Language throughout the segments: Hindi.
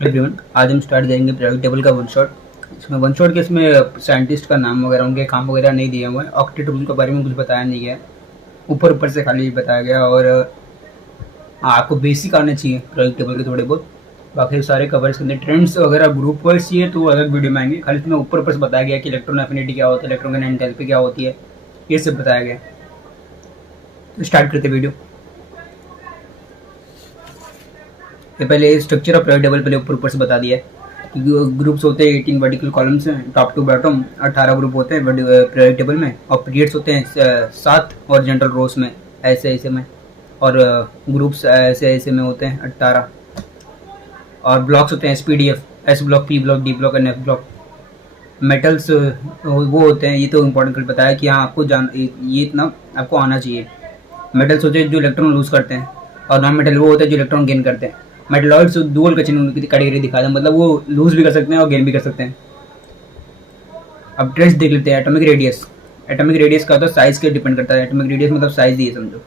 एवरीवन, आज हम स्टार्ट करेंगे पीरियोडिक टेबल का वन शॉट। इसमें वन शॉट के इसमें साइंटिस्ट का नाम वगैरह उनके काम वगैरह नहीं दिए हुए हैं। ऑक्टेट टेबल के बारे में कुछ बताया नहीं गया है, ऊपर ऊपर से खाली बताया गया। और आपको बेसिक आने चाहिए पीरियोडिक टेबल के थोड़े बहुत, बाकी सारे कवर्स करने। ट्रेंड्स वगैरह ग्रुप वाइज चाहिए तो अलग वीडियो में आएंगे। खाली इसमें ऊपर ऊपर से बताया गया कि इलेक्ट्रॉन एफिनिटी क्या होता है, इलेक्ट्रॉन की एंथैल्पी क्या होती है, ये सब बताया गया। तो स्टार्ट करते वीडियो। ये पहले स्ट्रक्चर ऑफ पीरियोडिक टेबल पहले ऊपर ऊपर से बता दिया है। ग्रुप्स होते हैं 18 वर्टिकल कॉलम्स हैं, टॉप टू बॉटम 18 ग्रुप होते हैं पीरियोडिक टेबल में। और पीरियड्स होते हैं 7 और जनरल रोज में ऐसे ऐसे में, और ग्रुप्स ऐसे ऐसे में होते हैं 18। और ब्लॉक्स होते हैं SPDF, S block, P block, D block and F block. Metals वो होते हैं, ये तो इम्पोर्टेंट बताया कि हाँ आपको ये इतना आपको आना चाहिए। मेटल्स होते हैं जो इलेक्ट्रॉन लूज करते हैं, और नॉन मेटल वो होते हैं जो इलेक्ट्रॉन गेन करते हैं। मेटलॉइड्स डुअल का चिन्ह कैटेगरी दिखा दें, मतलब वो लूज भी कर सकते हैं और गेन भी कर सकते हैं। अब ट्रेस देख लेते हैं। एटॉमिक रेडियस, एटॉमिक रेडियस का होता है साइज के डिपेंड करता है। एटॉमिक रेडियस मतलब साइज ही है समझो।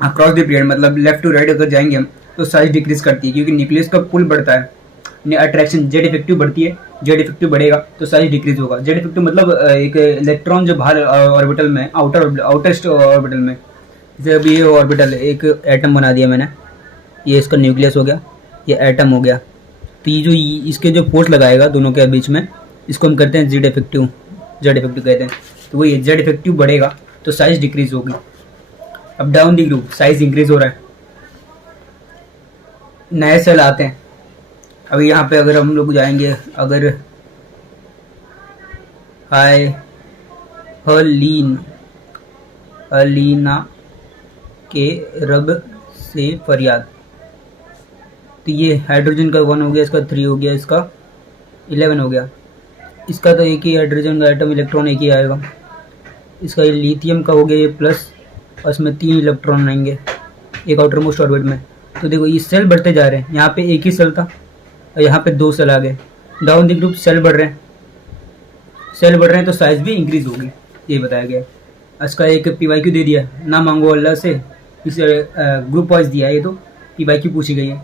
अक्रॉस द पीरियड मतलब लेफ्ट टू राइट अगर जाएंगे हम तो साइज डिक्रीज करती है, क्योंकि न्यूक्लियस का पुल बढ़ता है, अट्रैक्शन जेड इफेक्टिव बढ़ती है। जेड इफेक्टिव बढ़ेगा तो साइज डिक्रीज होगा। जेड इफेक्टिव मतलब एक इलेक्ट्रॉन जो बाहर ऑर्बिटल में, आउटरस्ट ऑर्बिटल में, जैसे अभी ये ऑर्बिटल एक एटम बना दिया मैंने, ये इसका न्यूक्लियस हो गया, ये एटम हो गया। तो ये जो इसके जो फोर्स लगाएगा दोनों के बीच में, इसको हम करते हैं जेड इफेक्टिव, जेड इफेक्टिव कहते हैं। तो वो ये जेड इफेक्टिव बढ़ेगा तो साइज डिक्रीज होगी। अब down the group size increase हो रहा है, नए सेल आते हैं। अभी यहाँ पे अगर हम लोग जाएंगे, अगर हाय हलीना के रब से फरियाद, तो ये हाइड्रोजन का 1 हो गया, इसका 3 हो गया, इसका 11 हो गया। इसका तो एक ही हाइड्रोजन का एटम, इलेक्ट्रॉन एक ही आएगा। इसका ये लिथियम का हो गया ये प्लस, और इसमें 3 इलेक्ट्रॉन आएंगे एक आउटर मोस्ट ऑर्बिट में। तो देखो ये सेल बढ़ते जा रहे हैं, यहाँ पे एक ही सेल था और यहाँ पे 2 सेल आ गए। डाउन द ग्रुप सेल बढ़ रहे हैं, सेल बढ़ रहे हैं तो साइज भी इंक्रीज होगी, ये बताया गया। इसका एक PYQ दे दिया, ना मांगो अल्लाह से, इस ग्रुप वाइज दिया है। ये तो PYQ पूछी गई है।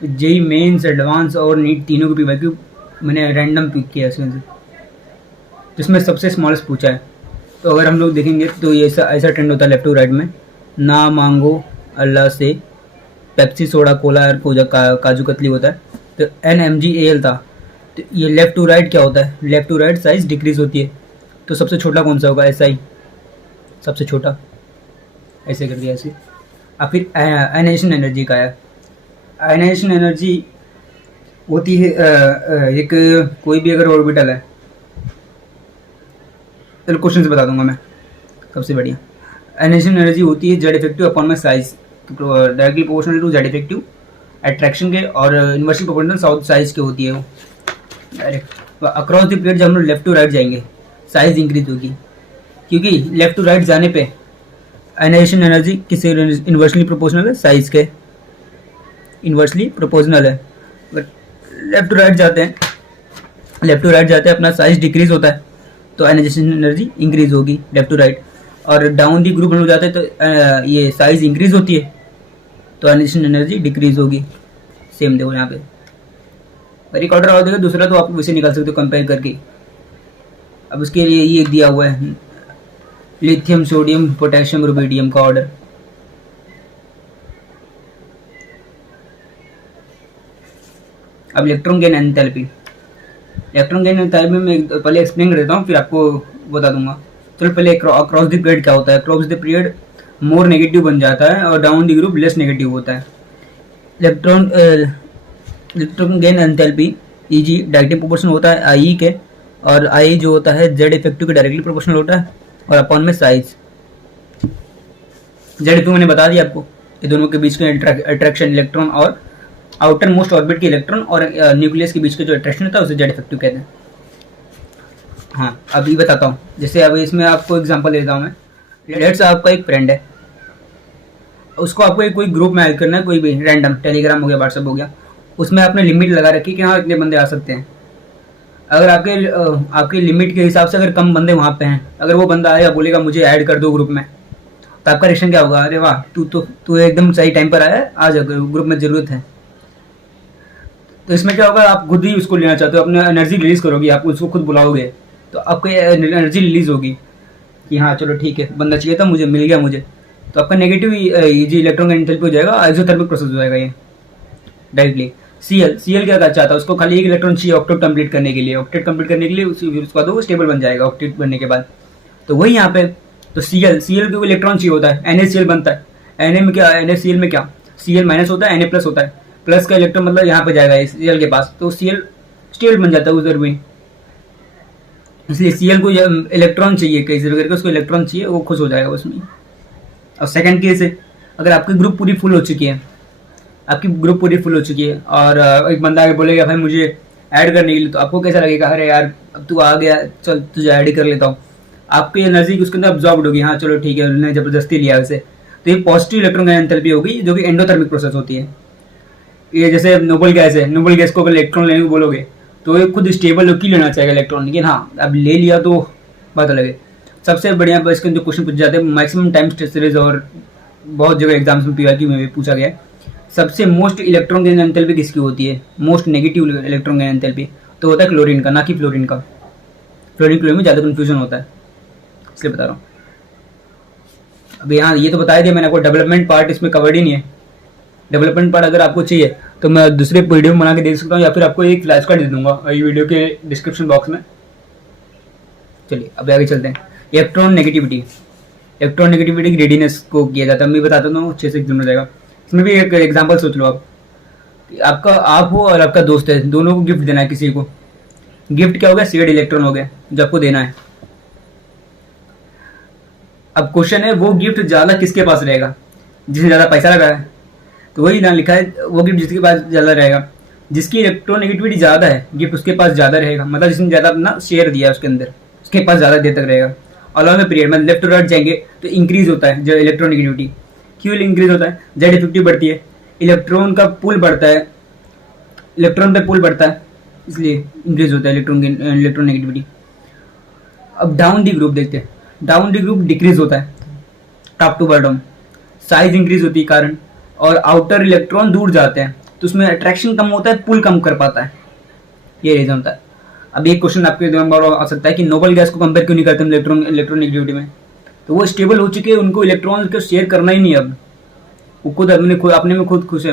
जेई मेंस, एडवांस और नीट तीनों को PYQ मैंने रैंडम पिक किया इसमें से, जिसमें सबसे स्मॉलेस्ट पूछा है। तो अगर हम लोग देखेंगे तो ये ऐसा ट्रेंड होता है लेफ्ट टू राइट में, ना मांगो अल्लाह से, पेप्सी, सोडा, कोला और काजू कतली होता है। तो NMGAL था। तो ये लेफ्ट टू राइट क्या होता है, left to right size decrease होती है। तो सबसे छोटा कौन सा होगा, SI सबसे छोटा, ऐसे कर दिया ऐसे। और फिर आयनाइजेशन एनर्जी का है। आयनाइजेशन एनर्जी होती है एक कोई भी अगर ऑर्बिटल है, चलो क्वेश्चन से बता दूंगा मैं सबसे बढ़िया। आयनाइजेशन एनर्जी होती है जेड इफेक्टिव अपॉन में size, directly proportional to Z effective attraction के, और इन्वर्सली प्रोपोर्शनल साउथ साइज के होती है वो डायरेक्ट। अक्रॉस द पीरियड जब हम लोग लेफ्ट टू राइट जाएंगे साइज इंक्रीज होगी, क्योंकि लेफ्ट टू राइट जाने पे आयनाइजेशन एनर्जी किससे इन्वर्सली प्रोपोर्शनल है, साइज के इन्वर्सली प्रोपोर्शनल है। लेफ्ट टू राइट जाते हैं, लेफ्ट टू राइट जाते हैं अपना साइज डिक्रीज होता है, तो आयनाइजेशन एनर्जी इंक्रीज होगी लेफ्ट टू राइट। और डाउन दी ग्रुप हम लोग जाते हैं तो ये साइज इंक्रीज होती है तो आयनाइजेशन एनर्जी डिक्रीज होगी। सेम देखो यहाँ पे रिकॉर्डर और देखो दूसरा, तो आप वैसे निकाल सकते हो कंपेयर करके। अब उसके लिए ये दिया हुआ है लिथियम, सोडियम, पोटेशियम, रुबिडियम का ऑर्डर। अब electron gain enthalpy, electron gain enthalpy में पहले एक्सप्लेन कर देता हूँ, फिर आपको बता दूंगा। चलो पहले अक्रॉस द पीरियड क्या होता है। Across the period more negative बन जाता है और down the group less negative होता है। Electron gain enthalpy EG directly proportional होता है IE के, और I जो होता है जेड इफेक्टिव के डायरेक्टली प्रोपोर्शनल होता है, और अपॉन में साइज। जेड इफेक्टिव मैंने बता दिया आपको, ये दोनों के बीच के अट्रैक्शन, इलेक्ट्रॉन और आउटर मोस्ट ऑर्बिट के इलेक्ट्रॉन और न्यूक्लियस के बीच का जो अट्रैक्शन होता है उसे जेड इफेक्टिव कहते हैं। हाँ अभी बताता हूँ, जैसे अब इसमें आपको एग्जांपल देता हूँ मैं। लेट्स आपका एक फ्रेंड है, उसको आपको कोई ग्रुप में ऐड करना है, कोई भी रैंडम, टेलीग्राम हो गया, व्हाट्सएप हो गया, उसमें आपने लिमिट लगा रखी कि हाँ इतने बंदे आ सकते हैं। अगर आपके लिमिट के हिसाब से अगर कम बंदे वहाँ पे हैं, अगर वो बंदा आएगा बोलेगा मुझे ऐड कर दो ग्रुप में, तो आपका रिएक्शन क्या होगा, अरे वाह तू एकदम सही टाइम पर आया है, आ जा ग्रुप में ज़रूरत है। तो इसमें क्या होगा, आप खुद ही उसको लेना चाहते हो, अपने एनर्जी रिलीज करोगे, आप उसको खुद बुलाओगे तो आपको एनर्जी रिलीज होगी कि हाँ चलो ठीक है, बंदा चाहिए था मुझे, मिल गया मुझे। तो आपका नेगेटिव जी इलेक्ट्रॉन एंथैल्पी हो जाएगा, एक्सोथर्मिक प्रोसेस हो जाएगा ये डायरेक्टली। सीएल क्या करना चाहता है, उसको खाली एक इलेक्ट्रॉन चाहिए ऑक्टेट कंप्लीट करने के लिए, ऑक्टेट कंप्लीट करने के लिए उसके बाद वो स्टेबल बन जाएगा ऑक्टेट बनने के बाद। तो वही यहाँ पे, तो सीएल को इलेक्ट्रॉन चाहिए होता है, NaCl बनता है। Na में क्या, NaCl में क्या, Cl माइनस होता है, Na प्लस होता है, प्लस का इलेक्ट्रॉन मतलब यहाँ पे जाएगा Cl के पास, तो Cl स्टेबल बन जाता है उधर में। इसलिए Cl को इलेक्ट्रॉन चाहिए, कैसे करके उसको इलेक्ट्रॉन चाहिए, वो खुश हो जाएगा उसमें। और सेकंड केस है, अगर आपकी ग्रुप पूरी फुल हो चुकी है, आपकी ग्रुप पूरी फुल हो चुकी है और एक बंदा आगे बोलेगा भाई मुझे ऐड करने के लिए, तो आपको कैसा लगेगा, अरे यार अब तू आ गया, चल तुझे ऐड ही कर लेता हूँ। आपकी एनर्जी उसके अंदर अब्जॉर्ब होगी, हाँ चलो ठीक है, उन्होंने जबरदस्ती लिया उसे। तो ये पॉजिटिव इलेक्ट्रॉन एंथैल्पी होगी, जो कि एंडोथर्मिक प्रोसेस होती है। ये जैसे नोबल गैस है, नोबल गैस को अगर इलेक्ट्रॉन लेने को बोलोगे तो ये खुद स्टेबल होकर लेना चाहेगा इलेक्ट्रॉन, लेकिन हाँ अब ले लिया तो बात अलग है। सबसे बढ़िया इसके जो क्वेश्चन पूछे जाते हैं मैक्सिमम टाइम टेस्ट सीरीज और बहुत जगह एग्जाम्स में PYQ में भी पूछा गया है, सबसे मोस्ट इलेक्ट्रॉन गेन एंथैल्पी किसकी होती है, most negative electron gain enthalpy, तो होता है क्लोरीन का, ना कि फ्लोरीन का। क्लोरीन में ज़्यादा कन्फ्यूजन होता है, इसलिए बता रहा हूँ। अब यहाँ ये तो बताया दिया मैंने आपको, डेवलपमेंट पार्ट इसमें कवर्ड ही नहीं है। डेवलपमेंट पार्ट अगर आपको चाहिए तो मैं दूसरे वीडियो में बना के दे सकता हूँ, या फिर आपको एक फ्लैश कार्ड दे दूंगा ये वीडियो के डिस्क्रिप्शन बॉक्स में। चलिए अब आगे चलते हैं। इलेक्ट्रॉन नेगेटिविटी, इलेक्ट्रॉन नेगेटिविटी की रेडीनेस को किया जाता है, मैं बताता हूँ, अच्छे से हो जाएगा। इसमें भी एक एग्जाम्पल सोच लो आप, आपका आप हो और आपका दोस्त है, दोनों को गिफ्ट देना है किसी को। गिफ्ट क्या हो गया, शेयर्ड इलेक्ट्रॉन हो गया जो आपको देना है। अब क्वेश्चन है वो गिफ्ट ज्यादा किसके पास रहेगा, जिसने ज्यादा पैसा लगाया है, तो वही ना लिखा है, वो गिफ्ट जिसके पास ज्यादा रहेगा, जिसकी इलेक्ट्रॉन नेगेटिविटी ज्यादा है गिफ्ट उसके पास ज्यादा रहेगा, मतलब जिसने ज्यादा अपना शेयर दिया है उसके अंदर, उसके पास ज्यादा देर तक रहेगा। अलॉन्ग द पीरियड, मतलब लेफ्ट टू राइट जाएंगे तो इंक्रीज होता है जो इलेक्ट्रॉन नेगेटिविटी। क्यों इंक्रीज होता है, जेड इफेक्टिव बढ़ती है, इलेक्ट्रॉन का पुल बढ़ता है, इलेक्ट्रॉन पे पुल बढ़ता है, इसलिए इंक्रीज होता है इलेक्ट्रॉन नेगेटिविटी। अब डाउन दी ग्रुप देखते हैं, डाउन दी ग्रुप डिक्रीज होता है, top to bottom size increase होती है कारण, और आउटर इलेक्ट्रॉन दूर जाते हैं तो उसमें अट्रैक्शन कम होता है, पुल कम कर पाता है, ये रीजन होता है। अब एक क्वेश्चन आपके दिमाग में आ सकता है कि नोबल गैस को कंपेयर क्यों नहीं करते इलेक्ट्रॉन नेगेटिविटी में, तो वो स्टेबल हो चुके हैं, उनको इलेक्ट्रॉन को शेयर करना ही नहीं, अब वो खुद अपने में खुद खुश है,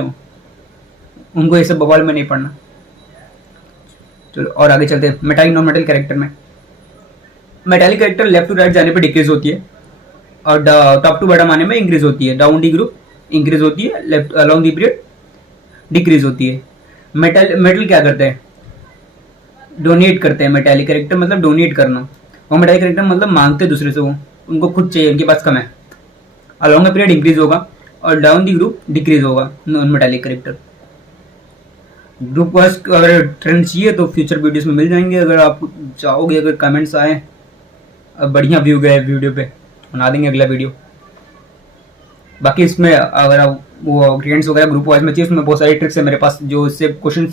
उनको ये सब बवाल में नहीं पड़ना। चलो और आगे चलते हैं। मेटालिक नॉन मेटल कैरेक्टर में, metallic character left to right जाने पर डिक्रीज होती है और टॉप टू बॉटम आने में इंक्रीज होती है। डाउन डी ग्रुप इंक्रीज होती है, left along the period decrease होती है। मेटल क्या करते हैं, डोनेट करते हैं। मेटालिक कैरेक्टर मतलब डोनेट करना, और मेटालिक कैरेक्टर मतलब मांगते दूसरे से, वो उनको खुद चाहिए, उनके पास कम है। अलोंग द पीरियड इंक्रीज होगा और डाउन दी ग्रुप डिक्रीज होगा non metallic character. Group wise अगर ट्रेंड चाहिए तो फ्यूचर वीडियोस में मिल जाएंगे, अगर आप चाहोगे, अगर कमेंट्स आए, बढ़िया व्यू गए वीडियो पे बना देंगे अगला वीडियो। बाकी इसमें अगर आप वो क्रिएट्स वगैरह ग्रुप वाइज में चाहिए, उसमें बहुत सारी ट्रिक्स है मेरे पास, जो इससे क्वेश्चन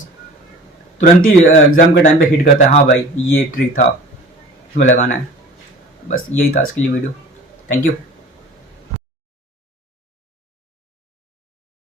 तुरंत ही एग्जाम के टाइम पे हिट करता है, हाँ भाई ये ट्रिक था, इसमें लगाना है। बस यही था आज के लिए वीडियो। Thank you.